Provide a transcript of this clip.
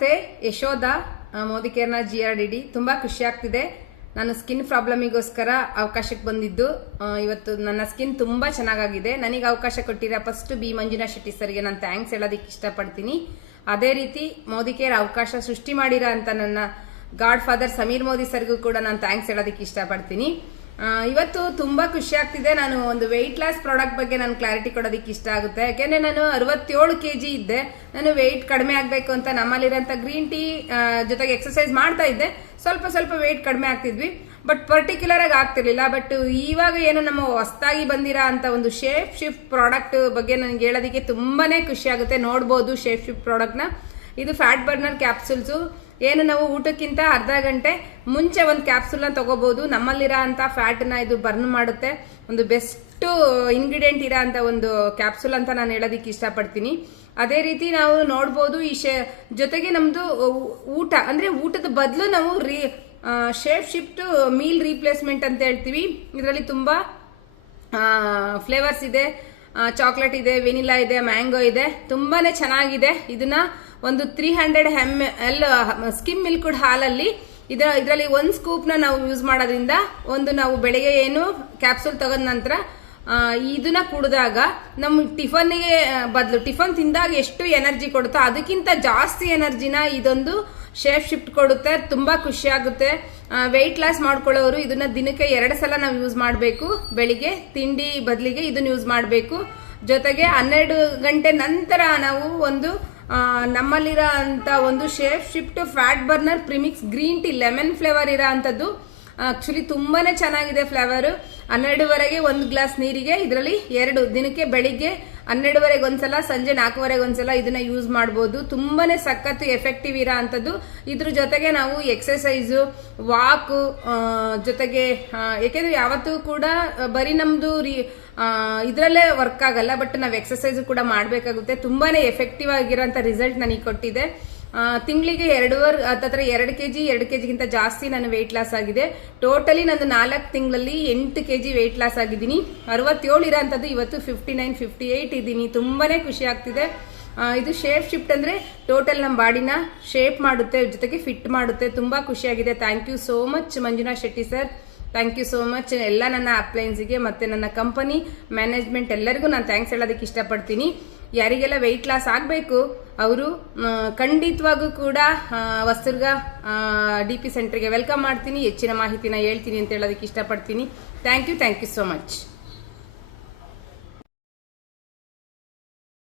ನಮಸ್ತೆ ಯಶೋಧ ಮೋದಿಕೇರ್ನ GRDD ತುಂಬಾ ಖುಷಿ ಆಗ್ತಿದೆ. ನಾನು ಸ್ಕಿನ್ ಪ್ರಾಬ್ಲಮಿಗೋಸ್ಕರ ಅವಕಾಶಕ್ಕೆ ಬಂದಿದ್ದು. ಇವತ್ತು ನನ್ನ ಸ್ಕಿನ್ ತುಂಬಾ ಚೆನ್ನಾಗಿದೆ. ನನಗೆ ಅವಕಾಶ ಕೊಟ್ಟಿರೋ ಫಸ್ಟ್ ಬಿ ಮಂಜುನಾಥ್ ಶೆಟ್ಟಿ ಸರ್ಗೆ ನಾನು ಥ್ಯಾಂಕ್ಸ್ ಹೇಳೋದಕ್ಕೆ ಇಷ್ಟಪಡ್ತೀನಿ. ಅದೇ ರೀತಿ ಮೋದಿಕೇರ್ ಅವಕಾಶ ಸೃಷ್ಟಿ ಮಾಡಿರೋ ಅಂತ ನನ್ನ ಗಾಡ್ ಫಾದರ್ ಸಮೀರ್ ಮೋದಿ ಸರ್ಗೂ ಕೂಡ ನಾನು ಥ್ಯಾಂಕ್ಸ್ ಹೇಳೋದಕ್ಕೆ ಇಷ್ಟಪಡ್ತೀನಿ. ಇವತ್ತು ತುಂಬಾ ಖುಷಿ ಆಗ್ತಿದೆ. ನಾನು ಒಂದು ವೆಯ್ಟ್ ಲಾಸ್ ಪ್ರಾಡಕ್ಟ್ ಬಗ್ಗೆ ನಾನು ಕ್ಲಾರಿಟಿ ಕೊಡೋದಕ್ಕೆ ಇಷ್ಟ ಆಗುತ್ತೆ. ಯಾಕೆಂದ್ರೆ ನಾನು 67 kg ಇದ್ದೆ. ನಾನು ವೆಯ್ಟ್ ಕಡಿಮೆ ಆಗಬೇಕು ಅಂತ ನಮ್ಮಲ್ಲಿರೋಂಥ ಗ್ರೀನ್ ಟೀ ಜೊತೆಗೆ ಎಕ್ಸರ್ಸೈಸ್ ಮಾಡ್ತಾ ಇದ್ದೆ. ಸ್ವಲ್ಪ ವೆಯ್ಟ್ ಕಡಿಮೆ ಆಗ್ತಿದ್ವಿ, ಬಟ್ ಪರ್ಟಿಕ್ಯುಲರ್ ಆಗಿ ಆಗ್ತಿರ್ಲಿಲ್ಲ. ಬಟ್ ಇವಾಗ ಏನು ನಮ್ಮ ಹೊಸದಾಗಿ ಬಂದಿರೋ ಅಂತ ಒಂದು ಶೇಪ್ ಶಿಫ್ಟ್ ಪ್ರಾಡಕ್ಟ್ ಬಗ್ಗೆ ನನಗೆ ಹೇಳೋದಕ್ಕೆ ತುಂಬಾನೇ ಖುಷಿ ಆಗುತ್ತೆ. ನೋಡ್ಬೋದು ಶೇಪ್ ಶಿಫ್ಟ್ ಪ್ರಾಡಕ್ಟ್ನ. ಇದು ಫ್ಯಾಟ್ ಬರ್ನರ್ ಕ್ಯಾಪ್ಸೂಲ್ಸು. ಏನು ನಾವು ಊಟಕ್ಕಿಂತ ಅರ್ಧ ಗಂಟೆ ಮುಂಚೆ ಒಂದು ಕ್ಯಾಪ್ಸೂಲ್ನ ತಗೋಬಹುದು. ನಮ್ಮಲ್ಲಿರೋ ಅಂತ ಫ್ಯಾಟ್ನ ಇದು ಬರ್ನ್ ಮಾಡುತ್ತೆ. ಒಂದು ಬೆಸ್ಟ್ ಇಂಗ್ರೀಡಿಯೆಂಟ್ ಇರೋ ಅಂತ ಒಂದು ಕ್ಯಾಪ್ಸೂಲ್ ಅಂತ ನಾನು ಹೇಳೋದಕ್ಕೆ ಇಷ್ಟಪಡ್ತೀನಿ. ಅದೇ ರೀತಿ ನಾವು ನೋಡ್ಬೋದು ಈ ಜೊತೆಗೆ ನಮ್ದು ಊಟ ಅಂದ್ರೆ ಊಟದ ಬದಲು ನಾವು ಶೇಪ್ ಶಿಫ್ಟ್ ಮೀಲ್ ರೀಪ್ಲೇಸ್ಮೆಂಟ್ ಅಂತ ಹೇಳ್ತೀವಿ. ಇದರಲ್ಲಿ ತುಂಬಾ ಫ್ಲೇವರ್ಸ್ ಇದೆ. ಚಾಕ್ಲೇಟ್ ಇದೆ, ವೆನಿಲಾ ಇದೆ, ಮ್ಯಾಂಗೋ ಇದೆ. ತುಂಬಾನೇ ಚೆನ್ನಾಗಿದೆ. ಇದನ್ನ ಒಂದು 300 ml ಸ್ಕಿಮ್ ಮಿಲ್ಕ್ಡ್ ಹಾಲಲ್ಲಿ ಇದರಲ್ಲಿ ಒಂದು ಸ್ಕೂಪ್ನ ನಾವು ಯೂಸ್ ಮಾಡೋದ್ರಿಂದ ಒಂದು ನಾವು ಬೆಳಗ್ಗೆ ಏನು ಕ್ಯಾಪ್ಸೂಲ್ ತಗೊಂಡ ನಂತರ ಇದನ್ನ ಕುಡಿದಾಗ ನಮ್ಮ ಟಿಫನ್ಗೆ ಬದಲು ಟಿಫನ್ ತಿಂದಾಗ ಎಷ್ಟು ಎನರ್ಜಿ ಕೊಡುತ್ತೋ ಅದಕ್ಕಿಂತ ಜಾಸ್ತಿ ಎನರ್ಜಿನ ಇದೊಂದು ಶೇಪ್ ಶಿಫ್ಟ್ ಕೊಡುತ್ತೆ. ತುಂಬಾ ಖುಷಿ ಆಗುತ್ತೆ. ವೆಯ್ಟ್ ಲಾಸ್ ಮಾಡ್ಕೊಳ್ಳೋರು ಇದನ್ನ ದಿನಕ್ಕೆ 2 ಸಲ ನಾವು ಯೂಸ್ ಮಾಡಬೇಕು. ಬೆಳಿಗ್ಗೆ ತಿಂಡಿ ಬದಲಿಗೆ ಇದನ್ನ ಯೂಸ್ ಮಾಡಬೇಕು. ಜೊತೆಗೆ 12 ಗಂಟೆ ನಂತರ ನಾವು ಒಂದು ನಮ್ಮಲ್ಲಿರೋ ಅಂತ ಒಂದು shape shift fat burner premix green tea lemon flavour ಇರೋ ಅಂತದ್ದು ಆಕ್ಚುಲಿ ತುಂಬಾನೇ ಚೆನ್ನಾಗಿದೆ ಫ್ಲೇವರ್. 12ವರೆಗೆ 1 ಗ್ಲಾಸ್ ನೀರಿಗೆ ಇದರಲ್ಲಿ 2 ದಿನಕ್ಕೆ ಬೆಳಿಗ್ಗೆ 12ವರೆಗೆ ಒಂದ್ಸಲ, ಸಂಜೆ 4ವರೆಗೆ ಒಂದ್ಸಲ ಇದನ್ನ ಯೂಸ್ ಮಾಡಬಹುದು. ತುಂಬಾನೇ ಸಖತ್ ಎಫೆಕ್ಟಿವ್ ಇರೋ ಅಂತದ್ದು. ಇದ್ರ ಜೊತೆಗೆ ನಾವು ಎಕ್ಸರ್ಸೈಸು, ವಾಕ್ ಜೊತೆಗೆ ಯಾಕೆಂದ್ರೆ ಯಾವತ್ತೂ ಕೂಡ ಬರೀ ನಮ್ದು ಇದರಲ್ಲೇ ವರ್ಕ್ ಆಗಲ್ಲ, ಬಟ್ ನಾವು ಎಕ್ಸರ್ಸೈಸ್ ಕೂಡ ಮಾಡಬೇಕಾಗುತ್ತೆ. ತುಂಬಾನೇ ಎಫೆಕ್ಟಿವ್ ಆಗಿರೋಂಥ ರಿಸಲ್ಟ್ ನನಗೆ ಕೊಟ್ಟಿದೆ. ತಿಂಗಳಿಗೆ 2 kg 2 kgಗಿಂತ ಜಾಸ್ತಿ ನಾನು ವೆಯ್ಟ್ ಲಾಸ್ ಆಗಿದೆ. ಟೋಟಲಿ ನಾನು 4 ತಿಂಗಳಲ್ಲಿ 8 kg ವೆಯ್ಟ್ ಲಾಸ್ ಆಗಿದ್ದೀನಿ. 67 ಇರೋಂಥದ್ದು ಇವತ್ತು 59, 58 ಇದ್ದೀನಿ. ತುಂಬಾನೇ ಖುಷಿ ಆಗ್ತಿದೆ. ಇದು ಶೇಪ್ ಶಿಫ್ಟ್ ಅಂದ್ರೆ ಟೋಟಲ್ ನಮ್ಮ ಬಾಡಿನ ಶೇಪ್ ಮಾಡುತ್ತೆ, ಜೊತೆಗೆ ಫಿಟ್ ಮಾಡುತ್ತೆ. ತುಂಬಾ ಖುಷಿಯಾಗಿದೆ. Thank you so much Manjunath Shetty sir. Thank you so much. ಎಲ್ಲ ನನ್ನ ಅಪ್ಲೈನ್ಸ್ಗೆ ಮತ್ತೆ ನನ್ನ ಕಂಪನಿ ಮ್ಯಾನೇಜ್ಮೆಂಟ್ ಎಲ್ಲರಿಗೂ ನಾನು ಥ್ಯಾಂಕ್ಸ್ ಹೇಳೋದಕ್ಕೆ ಇಷ್ಟಪಡ್ತೀನಿ. ಯಾರಿಗೆಲ್ಲ ವೆಯ್ಟ್ ಲಾಸ್ ಆಗಬೇಕು ಅವರು ಖಂಡಿತವಾಗೂ ಕೂಡ ಹೊಸದುರ್ಗ DP ಸೆಂಟರ್ಗೆ ವೆಲ್ಕಮ್ ಮಾಡ್ತೀನಿ. ಹೆಚ್ಚಿನ ಮಾಹಿತಿನ ಹೇಳ್ತೀನಿ ಅಂತ ಹೇಳೋದಕ್ಕೆ ಇಷ್ಟಪಡ್ತೀನಿ. Thank you so much.